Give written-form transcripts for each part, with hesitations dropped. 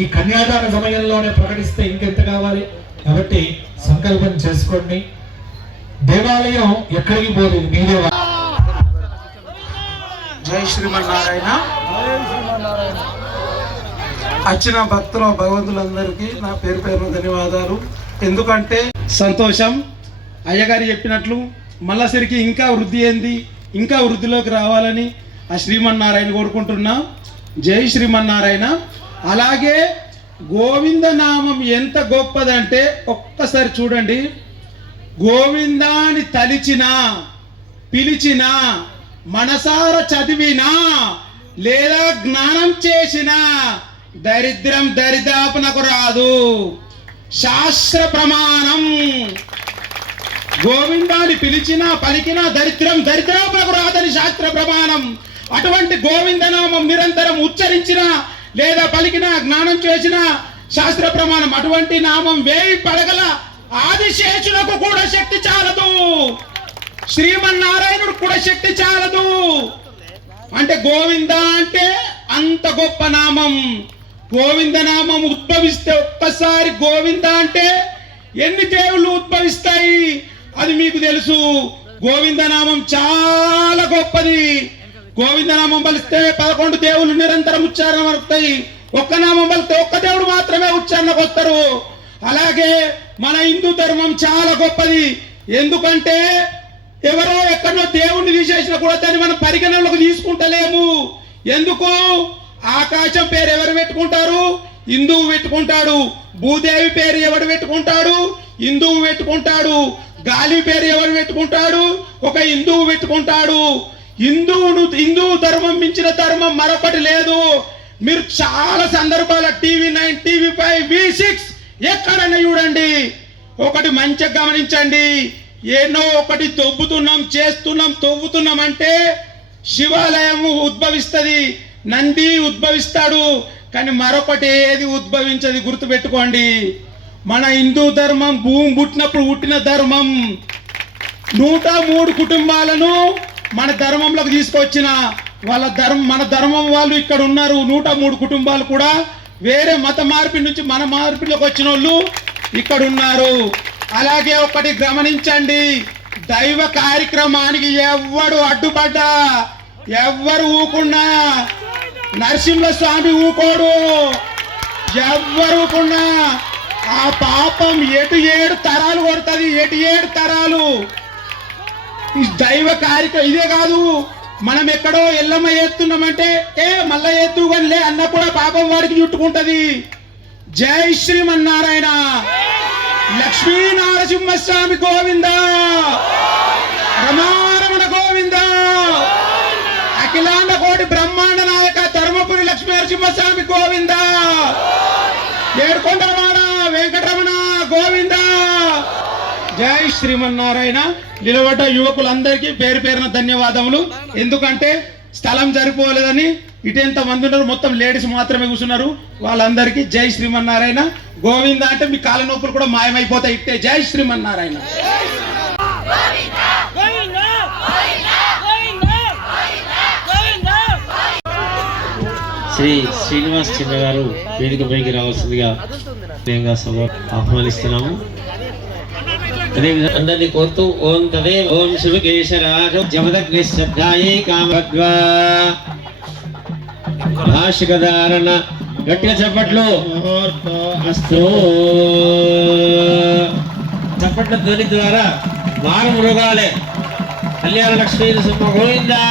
ఈ కన్యాదాన సమయంలోనే ప్రకటిస్తే ఇంకెంత కావాలి. కాబట్టి సంకల్పం చేసుకోండి. దేవాలయం ఎక్కడికి పోలేదు, మీరే. జై శ్రీమన్నారాయణ. వచ్చిన భక్తుల భగవంతులందరికీ నా పేరు పేరున ధన్యవాదాలు. ఎందుకంటే సంతోషం. అయ్యగారు చెప్పినట్లు మల్లసరికి ఇంకా వృద్ధి ఏంది, ఇంకా వృద్ధిలోకి రావాలని ఆ శ్రీమన్నారాయణ కోరుకుంటున్నా. జై శ్రీమన్నారాయణ. అలాగే గోవింద నామం ఎంత గొప్పదంటే ఒక్కసారి చూడండి. గోవిందాని తలిచినా పిలిచినా మనసార చదివినా లేదా జ్ఞానం చేసినా దరిద్రం దరిదాపునకు రాదు. శాస్త్ర ప్రమాణం. గోవిందాన్ని పిలిచినా పలికినా దరిద్రం దరిద్రాపునకు రాదని శాస్త్ర ప్రమాణం. అటువంటి గోవిందనామం నిరంతరం ఉచ్చరించినా లేదా పలికినా జ్ఞానం చేసిన శాస్త్ర ప్రమాణం. అటువంటి నామం వేయి పడగల ఆదిశేషులకు కూడా శక్తి చాలదు, శ్రీమన్నారాయణుడు కూడా శక్తి చాలదు. అంటే గోవింద అంటే అంత గొప్ప నామం. గోవింద నామం ఉద్భవిస్తే ఒక్కసారి గోవింద అంటే ఎన్ని దేవుళ్ళు ఉద్భవిస్తాయి అది మీకు తెలుసు. గోవింద నామం చాలా గొప్పది. గోవింద నామం పలిస్తే 11 దేవుళ్ళు నిరంతరం ఉచ్చారణ వస్తాయి. ఒక్క నామం పలిస్తే ఒక్క దేవుడు మాత్రమే ఉచ్చారణకు వస్తారు. అలాగే మన హిందూ ధర్మం చాలా గొప్పది. ఎందుకంటే ఎవరో ఎక్కడో దేవుణ్ణి తీసేసినా కూడా దాన్ని మనం పరిగణనలోకి తీసుకుంటలేము. ఎందుకు? ఆకాశం పేరు ఎవరు పెట్టుకుంటారు? హిందువు పెట్టుకుంటాడు. భూదేవి పేరు ఎవడు పెట్టుకుంటాడు? హిందువు పెట్టుకుంటాడు. గాలి పేరు ఎవరు పెట్టుకుంటాడు? ఒక హిందువు పెట్టుకుంటాడు. హిందూ ధర్మం మించిన ధర్మం మరొకటి లేదు. మీరు చాలా సందర్భాల TV9, TV5, V6 ఎక్కడైనా చూడండి. ఒకటి మంచిగా గమనించండి. ఏనో ఒకటి తవ్వుతున్నాం, చేస్తున్నాం, తవ్వుతున్నాం అంటే శివాలయం ఉద్భవిస్తుంది, నంది ఉద్భవిస్తాడు, కానీ మరొకటి ఏది ఉద్భవించది. గుర్తుపెట్టుకోండి. మన హిందూ ధర్మం భూమి పుట్టినప్పుడు పుట్టిన ధర్మం. 103 కుటుంబాలను మన ధర్మంలోకి తీసుకొచ్చిన మన ధర్మం వాళ్ళు ఇక్కడ ఉన్నారు. 103 కుటుంబాలు కూడా వేరే మత మార్పిడి నుంచి మన మార్పిడిలోకి వచ్చిన వాళ్ళు ఇక్కడ ఉన్నారు. అలాగే ఒకటి గమనించండి. దైవ కార్యక్రమానికి ఎవ్వడు అడ్డుపడ్డా, ఎవ్వరు ఊకున్నా నరసింహస్వామి ఊకోడు. ఎవ్వరు ఊకున్నా ఆ పాపం ఎటు 7 తరాలు కొడుతుంది. ఎటు 7 తరాలు. ఈ దైవ కార్యక్రమం ఇదే కాదు. మనం ఎక్కడో ఎల్లమ్మ ఎత్తున్నామంటే మళ్ళా ఎత్తుగానిలే అన్న కూడా పాపం వాడికి చుట్టుకుంటది. జై శ్రీమన్నారాయణ. లక్ష్మీ నరసింహస్వామి గోవింద, రమారమణ గోవింద, అఖిలాండ కోటి బ్రహ్మాండ నాయక ధర్మపురి లక్ష్మీ నరసింహస్వామి గోవింద, ఏడుకొండలవాడ వెంకటరమణ గోవింద. జై శ్రీమన్నారాయణ. నిలబడ్డ యువకులందరికీ పేరు పేరున ధన్యవాదములు. ఎందుకంటే స్థలం సరిపోలేదని ఇటెంత మంది ఉన్నారు, మొత్తం లేడీస్ మాత్రమే కూర్చున్నారు. వాళ్ళందరికీ జై శ్రీమన్నారాయణ. గోవింద అంటే మీ కాళ్ళ నొప్పులు కూడా మాయమైపోతాయి. ఇట్టే జై శ్రీమన్నారాయణ. శ్రీ శ్రీనివాస్ చిన్న గారు వేదికపైకి రావాల్సిందిగా ప్రేమగా సభ ఆహ్వానిస్తున్నాము. అదేవిధంగా అందరినీ కోరుతూ ఓం తదే ఓం శివకేశరాజ జమదగ్నిశబ్దాయే కామద్వా భాషికధారణ. గట్టిగా చప్పట్లు. చప్పట్ల ధ్వని ద్వారా వారం మృగాలే. కళ్యాణ లక్ష్మీ నరసింహ గోవిందా.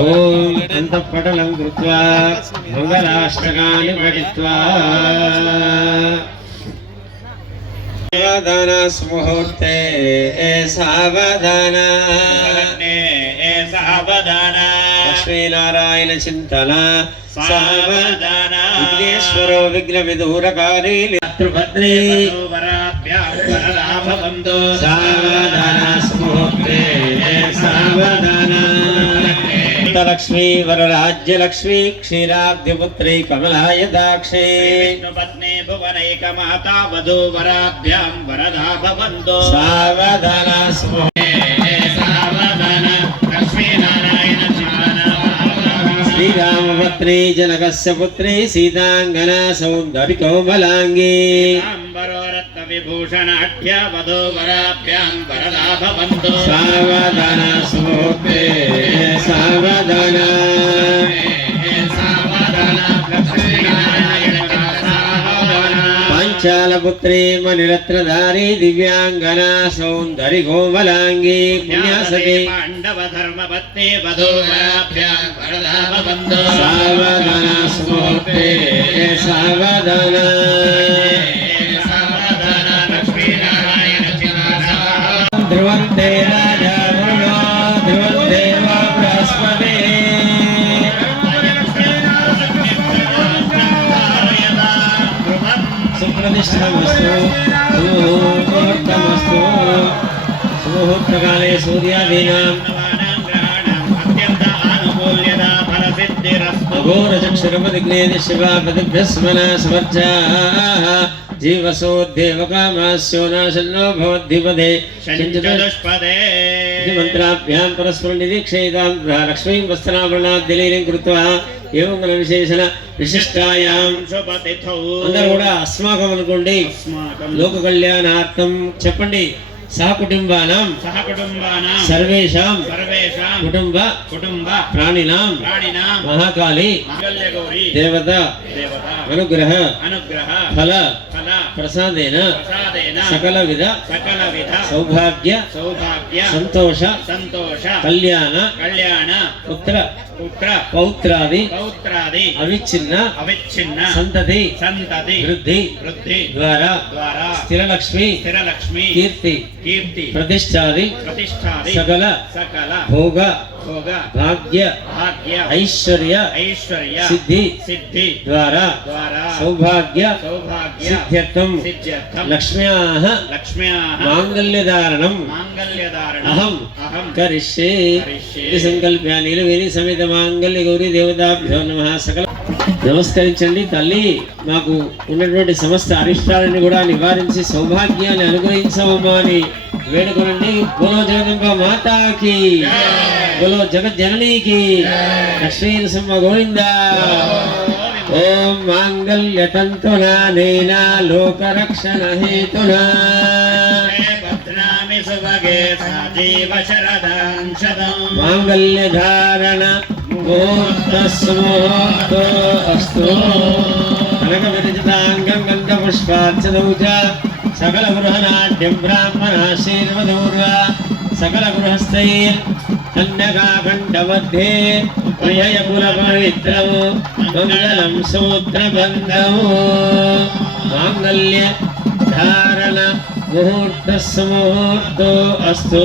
ఓం అంతఃపటలం కృత్వా మంగళాష్టకాని పఠిత్వా ముహూర్తే సావధాన లక్ష్మీనారాయణ చింతన సావధాన విఘ్నేశ్వరో విఘ్న విదూరకారీ మాతృభద్రే సావధాన ముహూర్తే సావధాన లక్ష్మీ వరరాజ్యలక్ష్మీ క్షీరాబ్ధిపుత్రీ కమలాయదాక్షి పత్ని భువనైక మాతా వధూవరాభ్యాం వరదా భవంతు సావధాన సావధాన లక్ష్మీనారాయణ శ్రీరామపత్రి జనకస్య పుత్రి సీతాంగన సౌందర్యకోమలాంగి అంబరోరత్న విభూషణాఢ్య వధూవరాభ్యాం వరదా భవంతు సావధాన సుముహూర్తే సావధాన సావధాన లక్ష్మీనారాయణ పాంచాలపుత్రి మణిరత్నధారి దివ్యాంగన సౌందర్య కోమలాంగి పుణ్యాసతి పాండవ ధర్మపత్ని వధూవరాభ్యాం వరదా భవంతు సావధాన సుముహూర్తే సావధాన సావధాన లక్ష్మీనారాయణ ధ్రువంతే రాజా వరుణో ధ్రువంతే వా బృహస్పతి సుప్రతిష్టమస్తు సుముహూర్తమస్తు సుముహూర్తకాలే సూర్యాదీనాం అఘోరచక్షురపదిగ్నేది శివాపతిభ్యస్మన సమర్చాః జీవసోద్దేవకామాస్యో నాశన్నో భవద్ధిపదే మంత్రాభ్యాం పరస్పరం నిరీక్షేతాం లక్ష్మీం వస్త్రాభరణాద్దిలీనం కృత్వా ఏవం విశేషణ విశిష్టాయాం అందరూ కూడా అస్మాకం అనుకోండి లోక కళ్యాణార్థం చెప్పండి సహకుటుంబానాం సర్వేషాం కుటుంబ ప్రాణినాం మహాకాళి దేవత అనుగ్రహ ఫల ప్రసాదేన సకల విధ సౌభాగ్య సంతోష కళ్యాణ పుత్ర పౌత్రాది అవిచ్ఛిన్న సంతతి వృద్ధి ద్వారా స్థిరలక్ష్మి కీర్తి ప్రతిష్టాది సకల భోగ భాగ్య ఐశ్వర్య సిద్ధి ద్వారా సౌభాగ్య సిద్ధ్యర్థం లక్ష్మ్యాః మాంగళ్యధారణం అహం కరిష్యే ఇది సంకల్ప్య నీలవేణి సమేత మాంగళ్య గౌరీ దేవతాభ్యో నమః సకల నమస్కరించండి తల్లి మాకు ఉన్నటువంటి సమస్త అరిష్టాలని కూడా నివారించి సౌభాగ్యాన్ని అనుగ్రహించవమ్మా అని వేడుకోనండి. బోలో జగదంబ మాతాకి, బోలో జగజ్జననీకి, లక్ష్మీ నరసింహ గోవింద. ఓం మాంగళ్యతంతునా నేనా లోకరక్షణ హేతునా మాంగళ్యధారణ ముహూర్తస్ముహూర్తో అస్తు. కనక విరచితాంగం గంధ పుష్పార్చనౌ చ సకల గృహనాట్యం బ్రాహ్మణాశీర్వదౌర్వ సకల గృహస్థైర్ కన్యకాఖండमध्ये ప్రియకుల పవిత్రం మంగళం సూత్రబంధం. మాంగళ్య ధారణ ముహూర్తస్ముహూర్తో అస్తు.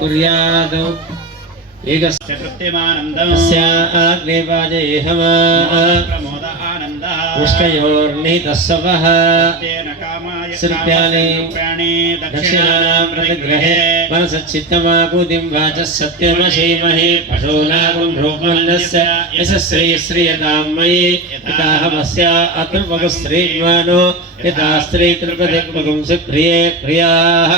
కుర్యాద్ ఏకస్య కృత్యమానందం అస్య అగ్నిపాజేహమ ప్రమోద ఆనంద उष्णयोर्निहितस्सवः तेन कामाय श्रुत्यानि प्राणे दक्षिणानां प्रतिग्रहे मनसच्चित्तमाकुतिं वाचः सत्यमशीमहे पशूनागुं रूपमन्नस्य यशस्त्री श्रियतां मयि यथाहमस्य अतृपगस्त्रीन्वानो यथा स्त्री तृपदिक्पगुं सुप्रिये प्रियाः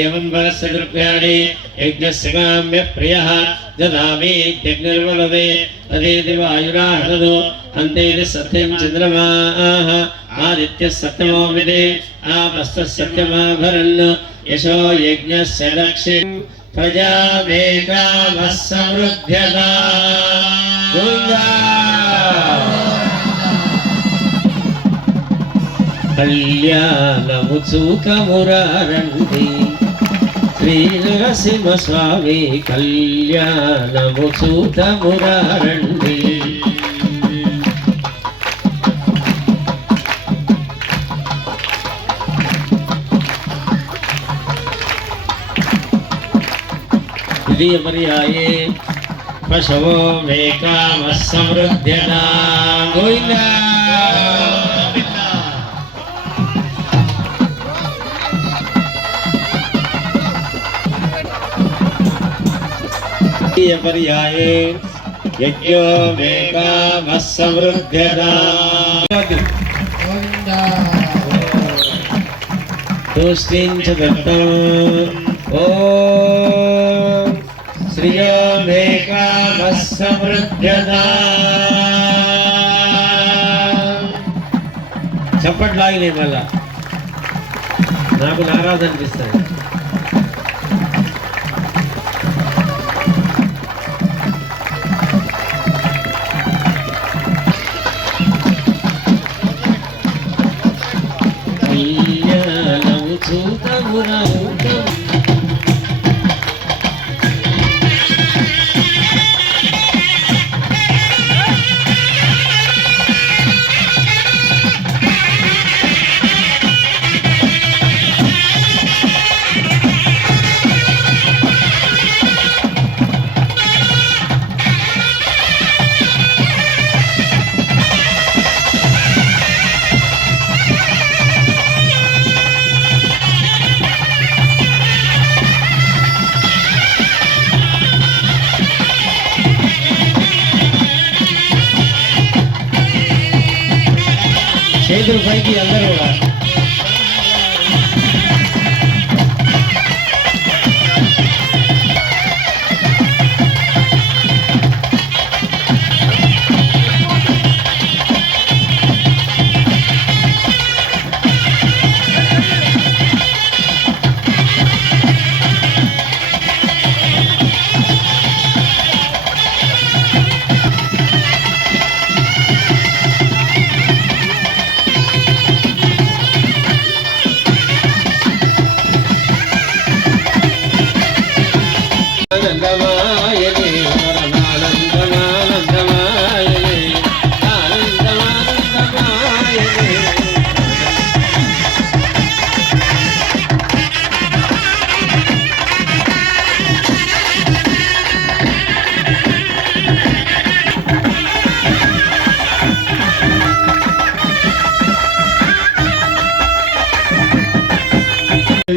एवं वरस्य द्रव्याणि यज्ञस्य काम्यः प्रियः ददामि यज्ञनिर्वलदे तदेति वायुराहृदो अन्तेति सत्यं चन्द्रमाः आदित्यः सत्यमो विदे आपस्तः सत्यमाभरन् यशो यज्ञस्य लक्ष्यं प्रजामेकामः समृद्ध्यता गोविन्दा कल्याणमुचूकमुरारण्डि श्रीनरसिंहस्वामी कल्याणमुचूकमुरारण्डि द्वितीयपर्याये पशवो मे कामः समृद्ध्यता गोविन्दा द्वितीयपर्याये यज्ञो मे कामः समृद्ध्यता तुष्टिं च दत्तम् ॐ श्रियो मे कामः समृद्ध्यता చప్పట్లాగినాయి మళ్ళా నాకు నారాజు అనిపిస్తాయి చేతులు పైకి అందరూ కూడా ఆనందమాయనే పరమానందమానందమాయనే ఆనందమానందమాయనే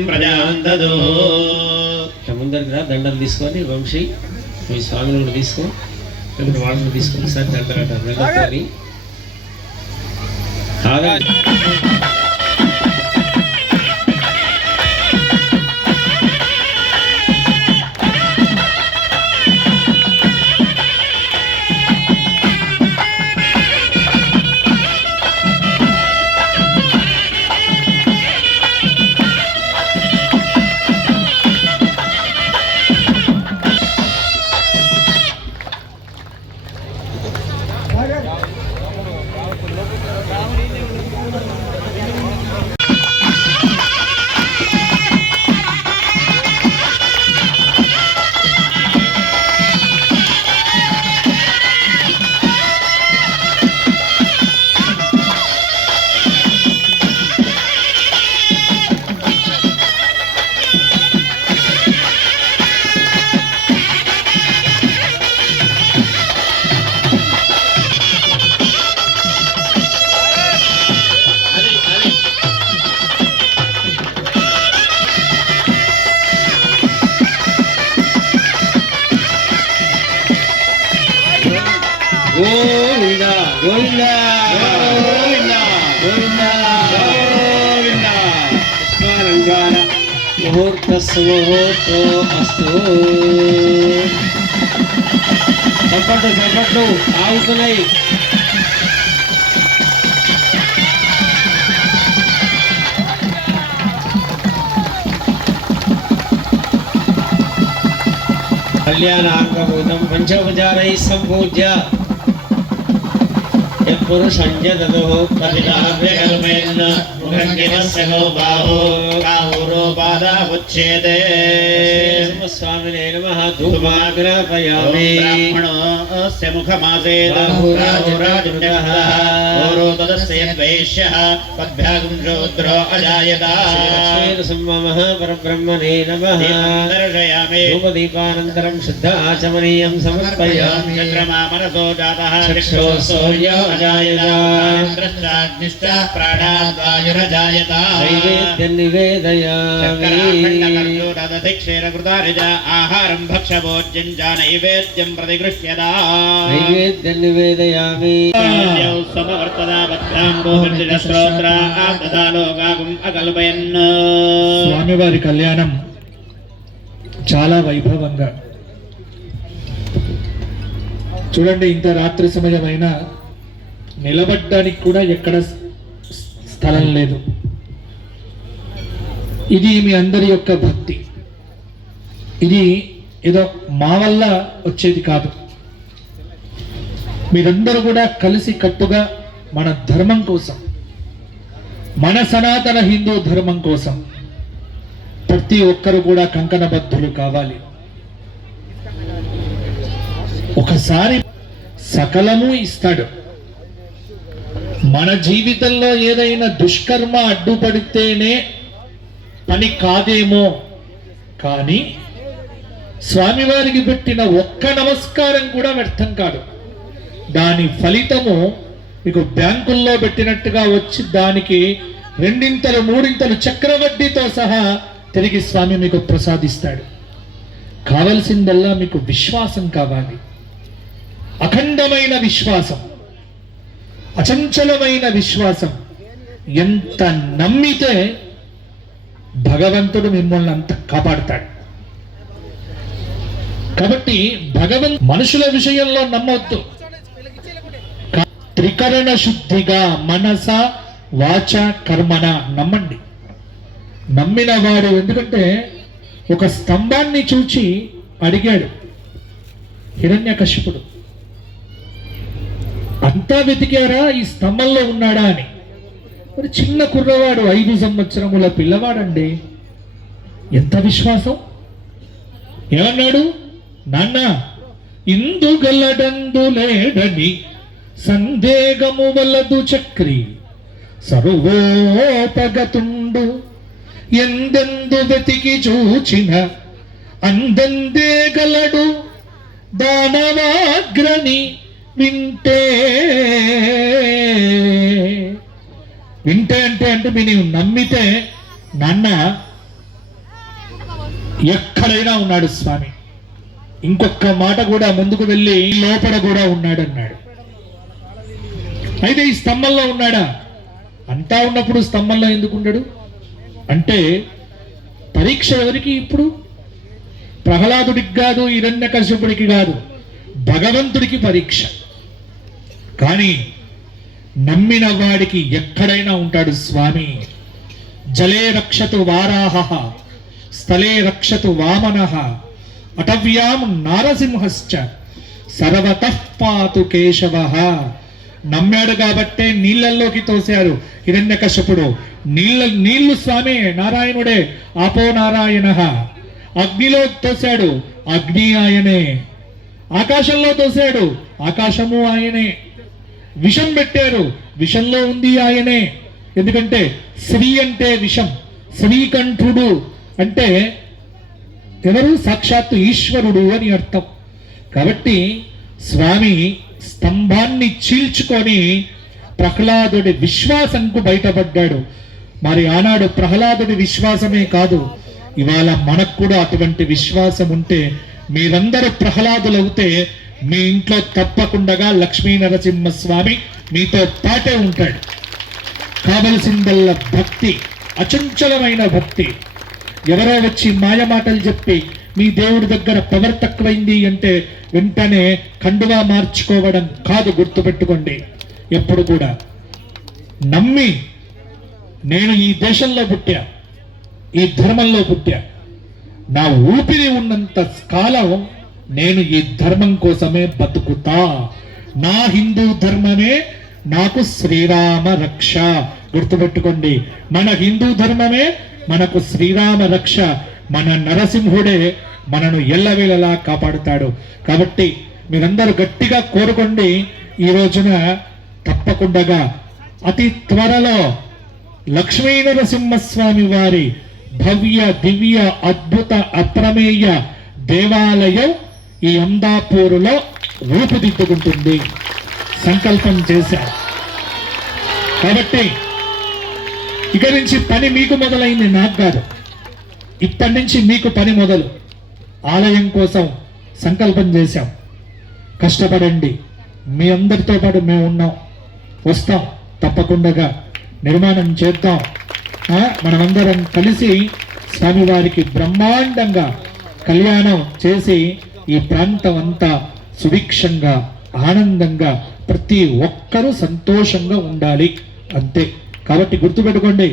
ప్రజాంతదో ముందరికి రా దండలు తీసుకొని వంశీ మీ స్వామిని కూడా తీసుకో రెండు వాటర్ తీసుకొని సార్ దండలట దండని కాదండి ముహూర్తస్సుముహూర్తో అస్తు. చప్పట్లు ఆగుతున్నాయి. కళ్యాణాంగభూతం పంచోపచారై సంపూజ్య యత్పురుషంజ దదుః కవితాభ్యకల్పేన ముఖంకిరస్య గో బాహో కాహురో పాదాముచ్ఛేదే. స్వామినే నమః. ధూమాగ్రాపయామి. బ్రాహ్మణోస్య ముఖమాసేద రాజురాజుండః ఓరో తదస్య యద్వైశ్యః పద్భ్యాగం శూద్రో అజాయత. లక్ష్మీనరసింహ పరబ్రహ్మణే నమః. దర్శయామి. ధూపదీపానంతరం శుద్ధ ఆచమనీయం సమర్పయామి. చంద్రమా మనసో జాతః చక్షుః సూర్యో అజాయత. ఇంద్రశ్చాగ్నిశ్చ ప్రాణాద్వాయురజాయత. నైవేద్యం నివేదయామి. ఆహారం భక్షభోజ్యం చ నైవేద్యం ప్రతిగృహ్యత. నైవేద్యం నివేదయామి. స్వామివారి కళ్యాణం చాలా వైభవంగా చూడండి. ఇంత రాత్రి సమయమైన నిలబడ్డానికి కూడా ఎక్కడ స్థలం లేదు. ఇది మీ అందరి యొక్క భక్తి. ఇది ఏదో మా వల్ల వచ్చేది కాదు. మీరందరూ కూడా కలిసి కట్టుగా మన ధర్మం కోసం, మన సనాతన హిందూ ధర్మం కోసం ప్రతి ఒక్కరు కూడా కంకణబద్ధులు కావాలి. ఒకసారి సకలము ఇస్తాడు. మన జీవితంలో ఏదైనా దుష్కర్మ అడ్డుపడితేనే పని కాదేమో, కానీ స్వామివారికి పెట్టిన ఒక్క నమస్కారం కూడా వ్యర్థం కాదు. దాని ఫలితము మీకు బ్యాంకుల్లో పెట్టినట్టుగా వచ్చి దానికి రెండింతలు మూడింతలు చక్రవడ్డీతో సహా తిరిగి స్వామి మీకు ప్రసాదిస్తాడు. కావలసిందల్లా మీకు విశ్వాసం కావాలి. అఖండమైన విశ్వాసం, అచంచలమైన విశ్వాసం. ఎంత నమ్మితే భగవంతుడు మిమ్మల్ని అంత కాపాడుతాడు. కాబట్టి మనుషుల విషయంలో నమ్మొద్దు. త్రికరణ శుద్ధిగా మనస వాచ కర్మణ నమ్మండి. నమ్మిన వాడు, ఎందుకంటే ఒక స్తంభాన్ని చూచి అడిగాడు హిరణ్యకశిపుడు, అంతా వెతికారా ఈ స్తంభంలో ఉన్నాడా అని. మరి చిన్న కుర్రవాడు, 5 సంవత్సరముల పిల్లవాడండి. ఎంత విశ్వాసం! ఏమన్నాడు? నాన్న, ఇందుగలడందు లేడని సందేహము వలదు చక్రి, సర్వోపగతుండు ఎందెందు వెతికి చూచిన అందందే గలడు దానవాగ్రని వింటే. అంటే మీరు నమ్మితే నాన్న ఎక్కడైనా ఉన్నాడు స్వామి. ఇంకొక మాట కూడా ముందుకు వెళ్ళి లోపల కూడా ఉన్నాడు అన్నాడు. అయితే ఈ స్తంభంలో ఉన్నాడా? అంతా ఉన్నప్పుడు స్తంభంలో ఎందుకు ఉండడు అంటే పరీక్ష ఎవరికి? ఇప్పుడు ప్రహ్లాదుడికి కాదు, హిరణ్యకశిపుడికి కాదు, భగవంతుడికి పరీక్ష. కానీ నమ్మిన వాడికి ఎక్కడైనా ఉంటాడు స్వామి. జలే రక్షతు వారాహ, స్థలే రక్షతు వామనః, అటవ్యాం నారసింహశ్చ సర్వతః పాతు కేశవః. నమ్మాడు కాబట్టే నీళ్ళల్లోకి తోశారు హిరణ్యకశిపుడు. నీళ్లు స్వామి నారాయణుడే. ఆపో నారాయణః. అగ్నిలో తోశాడు, అగ్ని ఆయనే. ఆకాశంలో తోశాడు, ఆకాశము ఆయనే. విషం పెట్టారు, విషంలో ఉంది ఆయనే. ఎందుకంటే శ్రీ అంటే విషం, శ్రీకంఠుడు అంటే ఎవరు? సాక్షాత్తు ఈశ్వరుడు అని అర్థం. కాబట్టి స్వామి స్తంభాన్ని చీల్చుకొని ప్రహ్లాదుడి విశ్వాసంకు బయటపడ్డాడు. మరి ఆనాడు ప్రహ్లాదుడి విశ్వాసమే కాదు, ఇవాళ మనకు కూడా అటువంటి విశ్వాసం ఉంటే, మీరందరూ ప్రహ్లాదులవుతే మీ ఇంట్లో తప్పకుండా లక్ష్మీ నరసింహస్వామి మీతో పాటే ఉంటాడు. కావలసిందల్లా భక్తి, అచంచలమైన భక్తి. ఎవరో వచ్చి మాయ మాటలు చెప్పి మీ దేవుడి దగ్గర పవర్ తక్కువైంది అంటే వెంటనే కండువా మార్చుకోవడం కాదు, గుర్తుపెట్టుకోండి. ఎప్పుడు కూడా నమ్మి నేను ఈ దేశంలో పుట్టా, ఈ ధర్మంలో పుట్టా, నా ఊపిరి ఉన్నంత కాలం నేను ఈ ధర్మం కోసమే బతుకుతా, నా హిందూ ధర్మమే నాకు శ్రీరామ రక్ష. గుర్తుపెట్టుకోండి, మన హిందూ ధర్మమే మనకు శ్రీరామ రక్ష. మన నరసింహుడే మనను ఎల్లవేళలా కాపాడుతాడు. కాబట్టి మీరందరూ గట్టిగా కోరుకోండి. ఈ రోజున తప్పకుండా అతి త్వరలో లక్ష్మీ నరసింహస్వామి వారి భవ్య దివ్య అద్భుత అప్రమేయ దేవాలయం ఈ అందాపూరులో రూపుదిద్దుకుంటుంది సంకల్పం చేశారు. కాబట్టి ఇక నుంచి పని మీకు మొదలైంది, నాకు కాదు. ఇప్పటి నుంచి మీకు పని మొదలు. ఆలయం కోసం సంకల్పం చేశాం, కష్టపడండి. మీ అందరితో పాటు మేము ఉన్నాం, వస్తాం, తప్పకుండా నిర్మాణం చేద్దాం. మనమందరం కలిసి స్వామివారికి బ్రహ్మాండంగా కళ్యాణం చేసి ఈ ప్రాంతం అంతా సుభిక్షంగా ఆనందంగా ప్రతి ఒక్కరూ సంతోషంగా ఉండాలి, అంతే. కాబట్టి గుర్తుపెట్టుకోండి,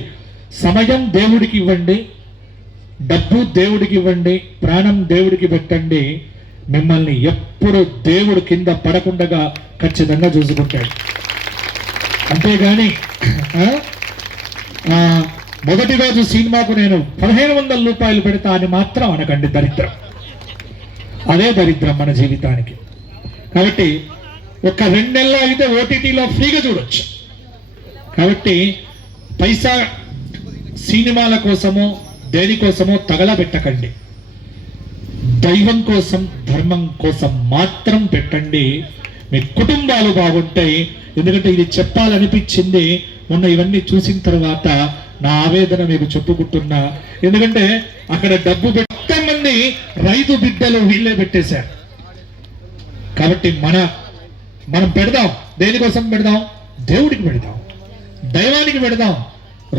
సమయం దేవుడికి ఇవ్వండి, డబ్బు దేవుడికి ఇవ్వండి, ప్రాణం దేవుడికి పెట్టండి. మిమ్మల్ని ఎప్పుడు దేవుడు కింద పడకుండా ఖచ్చితంగా చూసుకుంటాడు. అంతేగాని మొదటి రోజు సినిమాకు నేను 1500 రూపాయలు పెడతా అని మాత్రం అనకండి, దరిద్రం. అదే దరిద్రం మన జీవితానికి. కాబట్టి ఒక 2 నెలలు అయితే ఓటీటీలో ఫ్రీగా చూడొచ్చు. కాబట్టి పైసా సినిమాల కోసమో దేనికోసమో తగలబెట్టకండి. దైవం కోసం ధర్మం కోసం మాత్రం పెట్టండి. మీ కుటుంబాలు బాగుంటాయి. ఎందుకంటే ఇది చెప్పాలనిపించింది మొన్న ఇవన్నీ చూసిన తర్వాత నా ఆవేదన మీకు చెప్పుకుంటున్నా. ఎందుకంటే అక్కడ డబ్బు మొత్తం మంది రైతు బిడ్డలు వీళ్ళే పెట్టేశారు. కాబట్టి మనం పెడదాం. దేనికోసం పెడదాం? దేవుడికి పెడదాం, దైవానికి పెడదాం.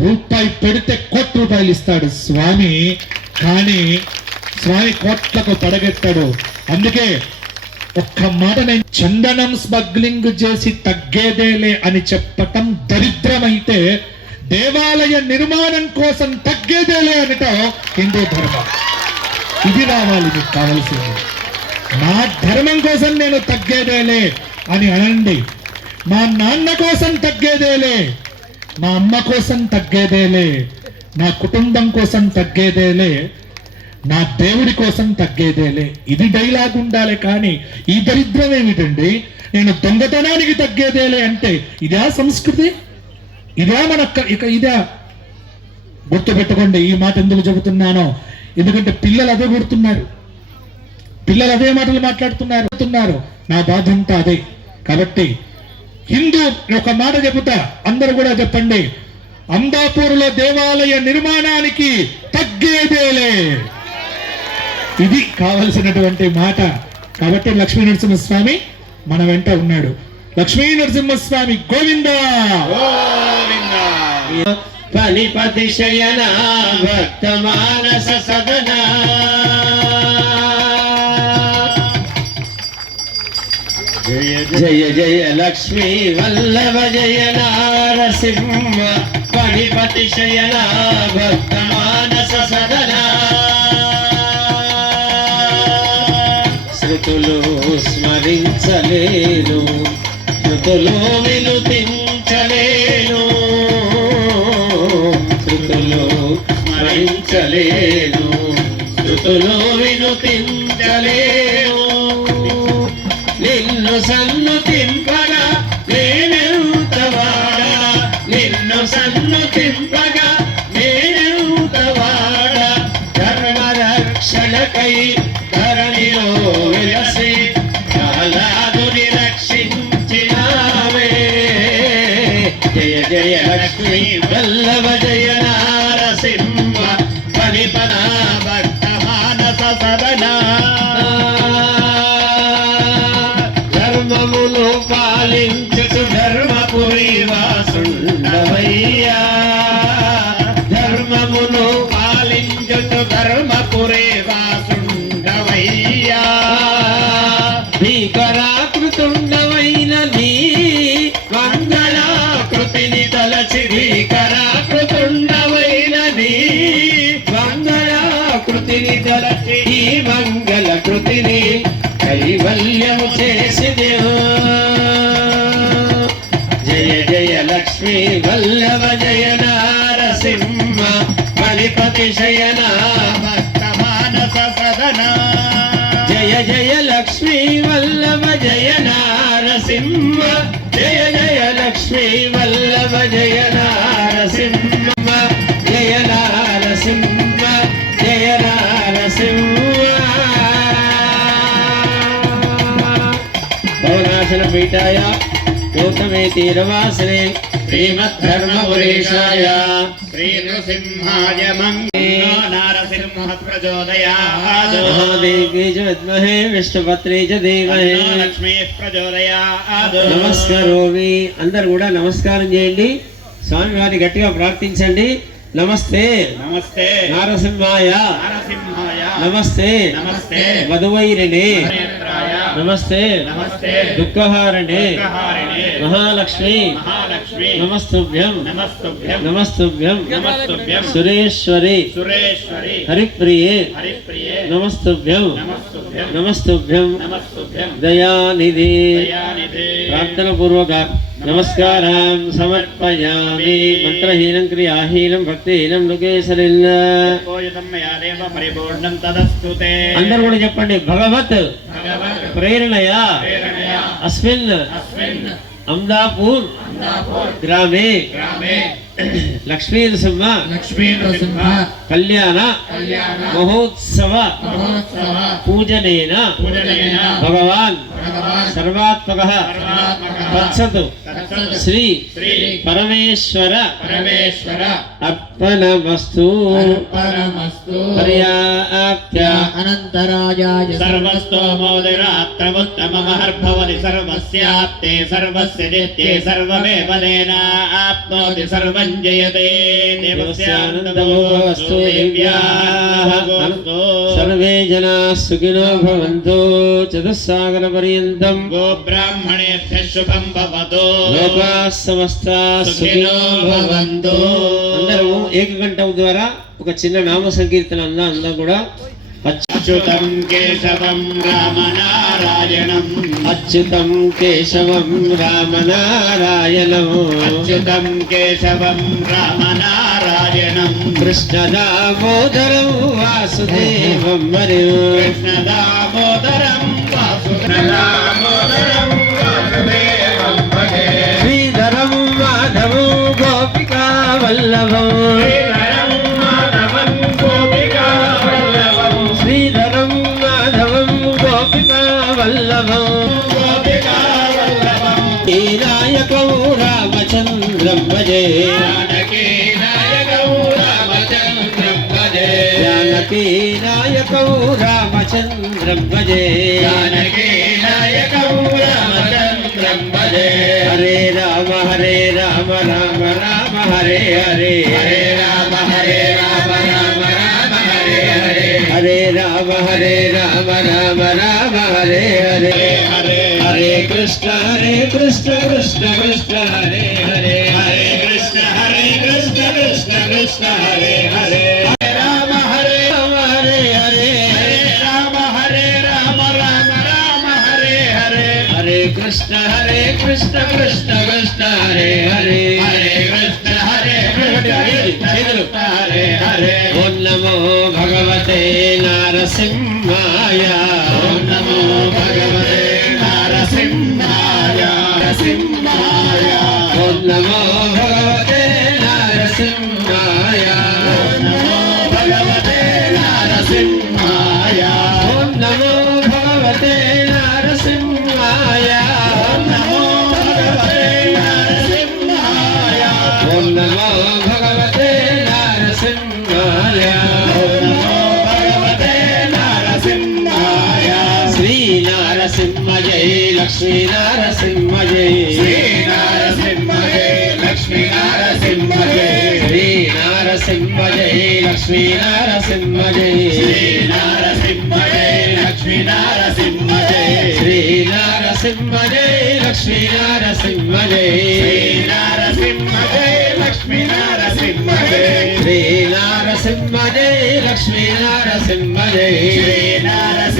రూపాయి పెడితే 1 కోటి రూపాయలు ఇస్తాడు స్వామి. కానీ స్వామి కోట్లకు పడగెట్టాడు. అందుకే ఒక్క మాట, నేను చందనం స్మగ్లింగ్ చేసి తగ్గేదేలే అని చెప్పటం దరిద్రమైతే, దేవాలయ నిర్మాణం కోసం తగ్గేదేలే అనటం హిందూ ధర్మం. ఇది రావాలి మీకు కావలసింది. నా ధర్మం కోసం నేను తగ్గేదేలే అని అనండి. మా నాన్న కోసం తగ్గేదేలే, మా అమ్మ కోసం తగ్గేదేలే, నా కుటుంబం కోసం తగ్గేదేలే, నా దేవుడి కోసం తగ్గేదేలే. ఇది డైలాగ్ ఉండాలి. కానీ ఈ దరిద్రం ఏమిటండి? నేను దొంగతనానికి తగ్గేదేలే అంటే ఇదా సంస్కృతి? ఇదా ఇదా? గుర్తుపెట్టుకోండి. ఈ మాట ఎందుకు చెబుతున్నానో, ఎందుకంటే పిల్లలు అదే గుర్తున్నారు, పిల్లలు అదే మాటలు మాట్లాడుతున్నారు. నా బాధ అంతా అదే. కాబట్టి హిందూ ఒక మాట చెబుతా, అందరూ కూడా చెప్పండి, అందాపూర్లో దేవాలయ నిర్మాణానికి తగ్గేదేలే. ఇది కావలసినటువంటి మాట. కాబట్టి లక్ష్మీ నరసింహస్వామి మన వెంట ఉన్నాడు. లక్ష్మీ నరసింహస్వామి గోవిందా గోవిందా. ఫణిపతి శయన భక్త మానస సదన జయ జయ లక్ష్మీ వల్లభ జయ నారసింహ ఫణిపతి శయన భక్త మానస సదన. శృతులు స్మరించలేను, శృతులు వినుతించలేను, శృతులు స్మరించలేను, శృతులు వినుతించలేను. నిన్ను సన్నుతింపగా నేనెంతవాడా, నిన్ను సన్నుతింపగా నేనెంతవాడా. ధర్మరక్షణకై ధరణిలో విలసి ప్రహ్లాదుని రక్షించినావే. జయ జయ లక్ష్మీ వల్లభ జయ నారసింహ ఫణిపన భక్త మానస సదన. ధర్మమును పాలించుచు ధర్మపురి వాసుండవయ్యా, ధర్మమును పాలించుచు కృతిని కైవల్యము చేసిదేవు జయ జయ లక్ష్మీ వల్లభ జయ నారసింహ బలిపతి శయన భక్త మానస సదన జయ జయ లక్ష్మీ వల్లభ జయ నారసింహ జయ జయ లక్ష్మీ వల్లభ జయ నారసింహ జయ నారసింహ జయ నారసింహ పౌరాశన పీఠాయ గౌతమే తీరవాసనే శ్రీమద్ధర్మపురేశాయ శ్రీనృసింహాయ మంగళో నారసింహ ప్రచోదయాత్ మహాదేవి చ విద్మహే విష్ణుపత్రే చ ధీమహి లక్ష్మీ ప్రచోదయాత్ నమస్కారోమి. అందరు కూడా నమస్కారం చేయండి, స్వామి వారిని గట్టిగా ప్రార్థించండి. నమస్తే నమస్తే నారసింహాయ నారసింహాయ నమస్తే నమస్తే మధువైరిణే నేత్రాయ నమస్తే నమస్తే దుఃఖహారిణే దుఃఖహారిణే మహాలక్ష్మి మహాలక్ష్మి నమస్తుభ్యం నమస్తుభ్యం నమస్తుభ్యం నమస్తుభ్యం సురేశ్వరి సురేశ్వరి హరిప్రియే హరిప్రియే నమస్తుభ్యం నమస్తుభ్యం నమస్తుభ్యం నమస్తుభ్యం దయానిధి. దయానిధే ప్రార్థన పూర్వక నమస్కారం సమర్పయామి. మంత్రహీనం క్రియాహీనం భక్తిహీనం లోకేశలిల్ల. కోయుతం మయా దేవ పరిపూర్ణం తదస్తుతే అందరూ కూడా చెప్పండి. భగవత్ భగవత్ ప్రేరణయా ప్రేరణయా అస్మిన్ అస్మిన్ అమదాపూర్ అమదాపూర్ గ్రామే గ్రామే లక్ష్మీ నృసింహ లక్ష్మీ నరసింహ కళ్యాణ కళ్యాణ మహోత్సవ మహోత్సవ పూజనేన పూజనేన భగవాన్ భగవాన్ సర్వాత్మక సర్వాత్మకః తత్సత్ తత్సత్ శ్రీ శ్రీ పరమేశ్వర పరమేశ్వర అర్పణమస్తు పరమస్తు పర్యాప్త్య అనంతరాజాయ సర్వస్తోమోదిరాత్రముత్తమమహర్భవతి సర్వస్యాప్తే సర్వస్య నిత్యే సర్వమేవ ఆప్నోతి సర్వం జయతే దేవస్యానందమోస్తు దేవ్యానందమోస్తు సర్వే జనా సుఖినో భవంతు చతుస్సాగర పర్యంతం గోబ్రాహ్మణేభ్యః శుభం భవతు లోకా సమస్తా సుఖినో భవంతు. అందరూ ఏకకంఠం ద్వారా ఒక చిన్న నామ సంకీర్తన అందరం కూడా అచ్యుతం కేశవం రామనారాయణం అచ్యుతం కేశవం రామనారాయణం అచ్యుతం కేశవం రామనారాయణం కృష్ణ దామోదరం వాసుదేవం మరియు కృష్ణ దామోదరం వాసుదేవం భజే శ్రీధరం మాధవం గోపికా వల్లభం శ్రీధరం మాధవం గోపికా వల్లభం శ్రీధరం మాధవం గోపికా వల్లభం గోపికా వల్లభం నాయకం రామచంద్రం భజే జానకీ నాయకం రామచంద్రం భజే జానకీ నాయకం రామచంద్రం భజే జానకీ నాయకం రామచంద్రం భజే హరే రామ రామ రామ హరే హరే హరే రామ రామ రామ హరే హరే హరే రామ రామ రామ హరే హరే హరే హరే కృష్ణ కృష్ణ కృష్ణ హరే హరే హరే కృష్ణ కృష్ణ కృష్ణ హరే హరే రామ హరే రామ హరే హరే హరే రామ రామ రామ హరే హరే హరే కృష్ణ కృష్ణ కృష్ణ హరే హరే హరే కృష్ణ చేతులు హరే హరే ఓం నమో భగవతే నారసింహాయ ఓం నమో భగవతే నారసింహాయ నరసింహాయ ఓం నమో భగవతే నారసింహాయ ఓం నమో భగవతే నారసింహాయ ఓం నమో భగవతే నారసింహాయ ఓం నమో భగవతే నారసింహాయ ఓం నమో భగవతే నారసింహాయ ఓం నమో భగవతే నారసింహాయ శ్రీ నారసింహ జై లక్ష్మీ నారసింహ జై శ్రీ నారసింహ జై లక్ష్మీ నారసింహ జై శ్రీ నారసింహ జై లక్ష్మీ నారసింహ జై శ్రీ నారసింహ జై లక్ష్మీ నారసింహ జై శ్రీ నారసింహ జై లక్ష్మీ నారసింహ జై శ్రీ నారసింహ జై లక్ష్మీ నారసింహ జై శ్రీ నారసింహ జై లక్ష్మీ నారసింహ జై శ్రీ నారసింహ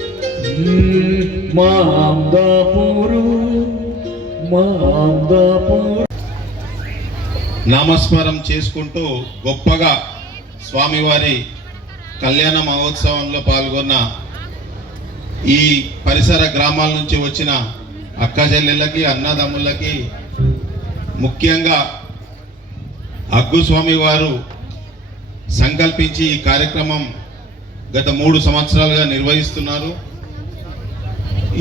మాందాపూరు మాందాపూరు. నామస్మరం చేసుకుంటూ గొప్పగా స్వామివారి కళ్యాణ మహోత్సవంలో పాల్గొన్న ఈ పరిసర గ్రామాల నుంచి వచ్చిన అక్క చెల్లెళ్ళకి అన్నదమ్ములకి, ముఖ్యంగా అగ్గుస్వామి వారు సంకల్పించి ఈ కార్యక్రమం గత 3 సంవత్సరాలుగా నిర్వహిస్తున్నారు.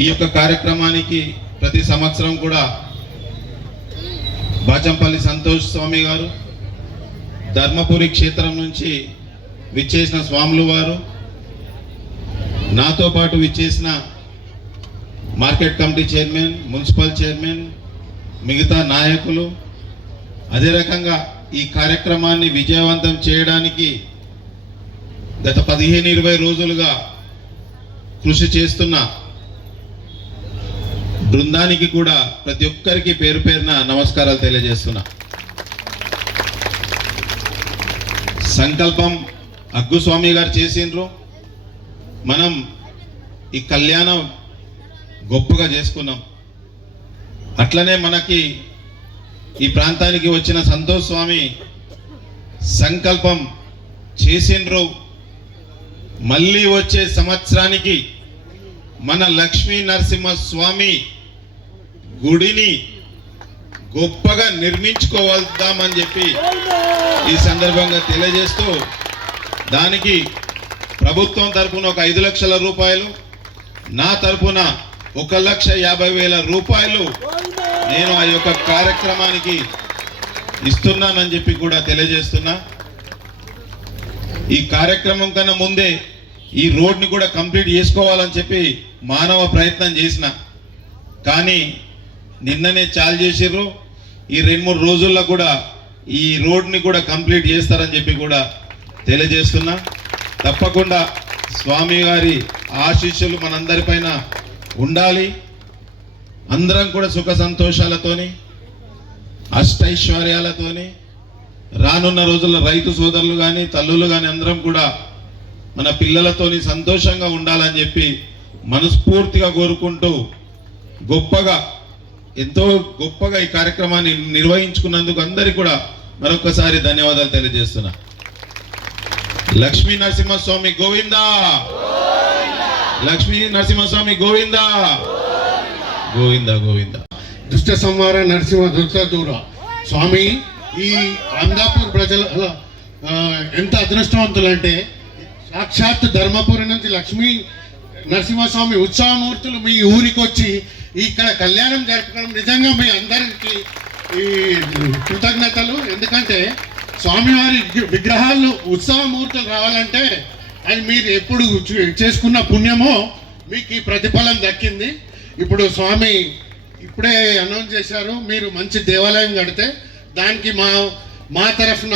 ఈ యొక్క కార్యక్రమానికి ప్రతి సంవత్సరం కూడా బాచంపల్లి సంతోష్ స్వామి గారు, ధర్మపురి క్షేత్రం నుంచి విచ్చేసిన స్వాములు వారు, నాతో పాటు విచ్చేసిన market committee chairman, municipal chairman, మిగతా నాయకులు, అదే రకంగా ఈ కార్యక్రమాన్ని విజయవంతం చేయడానికి గత 15-20 రోజులుగా కృషి చేస్తున్న బృందానికి కూడా ప్రతి ఒక్కరికి పేరు పేరున నమస్కారాలు తెలియజేస్తున్నా. సంకల్పం అగ్గుస్వామి గారు చేసిండ్రు. మనం ఈ కళ్యాణం గొప్పగా చేసుకున్నాం. అట్లనే మనకి ఈ ప్రాంతానికి వచ్చిన సంతోష్ స్వామి సంకల్పం చేసిండ్రు. మళ్ళీ వచ్చే సంవత్సరానికి మన లక్ష్మీ నరసింహ స్వామి గుడిని గొప్పగా నిర్మించుకోవద్దామని చెప్పి ఈ సందర్భంగా తెలియజేస్తూ, దానికి ప్రభుత్వం తరపున ఒక 5 లక్షల రూపాయలు, నా తరపున 1,50,000 రూపాయలు నేను ఆ యొక్క కార్యక్రమానికి ఇస్తున్నానని చెప్పి కూడా తెలియజేస్తున్నా. ఈ కార్యక్రమం కన్నా ముందే ఈ రోడ్ని కూడా కంప్లీట్ చేసుకోవాలని చెప్పి మానవ ప్రయత్నం చేసిన, కానీ నిన్ననే చాలు చేసిర్రు. ఈ 2-3 రోజుల్లో కూడా ఈ రోడ్ని కూడా కంప్లీట్ చేస్తారని చెప్పి కూడా తెలియజేస్తున్నా. తప్పకుండా స్వామి గారి ఆశీస్సులు మనందరిపైన ఉండాలి. అందరం కూడా సుఖ సంతోషాలతోని, అష్టైశ్వర్యాలతోని, రానున్న రోజుల్లో రైతు సోదరులు కానీ తల్లులు కానీ అందరం కూడా మన పిల్లలతోని సంతోషంగా ఉండాలని చెప్పి మనస్ఫూర్తిగా కోరుకుంటూ, గొప్పగా ఎంతో గొప్పగా ఈ కార్యక్రమాన్ని నిర్వహించుకున్నందుకు అందరికీ కూడా మరొకసారి ధన్యవాదాలు తెలియజేస్తున్నా. లక్ష్మీ నరసింహస్వామి గోవిందా, లక్ష్మీ నరసింహస్వామి గోవిందా, గోవిందా గోవిందా. దుష్ట సంహార నరసింహ దుర్గదూర స్వామి. ఈ అందాపూర్ ప్రజల ఎంత అదృష్టవంతులంటే, సాక్షాత్ ధర్మపురి నుంచి లక్ష్మీ నరసింహస్వామి ఉత్సవమూర్తులు మీ ఊరికి వచ్చి ఇక్కడ కళ్యాణం జరపడం నిజంగా మీ అందరికీ ఈ కృతజ్ఞతలు. ఎందుకంటే స్వామివారి విగ్రహాలు ఉత్సవమూర్తులు రావాలంటే అది మీరు ఎప్పుడు చేసుకున్న పుణ్యమో మీకు ఈ ప్రతిఫలం దక్కింది. ఇప్పుడు స్వామి ఇప్పుడే అనౌన్స్ చేశారు, మీరు మంచి దేవాలయం కడితే దానికి మా తరఫున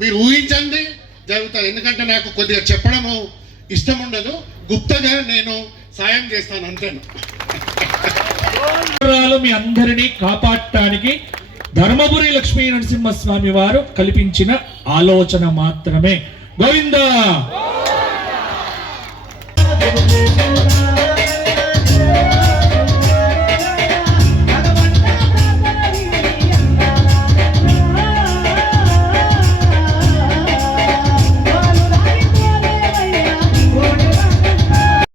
మీరు ఊహించండి జరుగుతుంది. ఎందుకంటే నాకు కొద్దిగా చెప్పడము ఇష్టం ఉండదు, గుప్తగా నేను సాయం చేస్తాను అంతేనా. మీ అందరినీ కాపాడటానికి ధర్మపురి లక్ష్మీ నరసింహస్వామి వారు కల్పించిన ఆలోచన మాత్రమే. గోవిందా.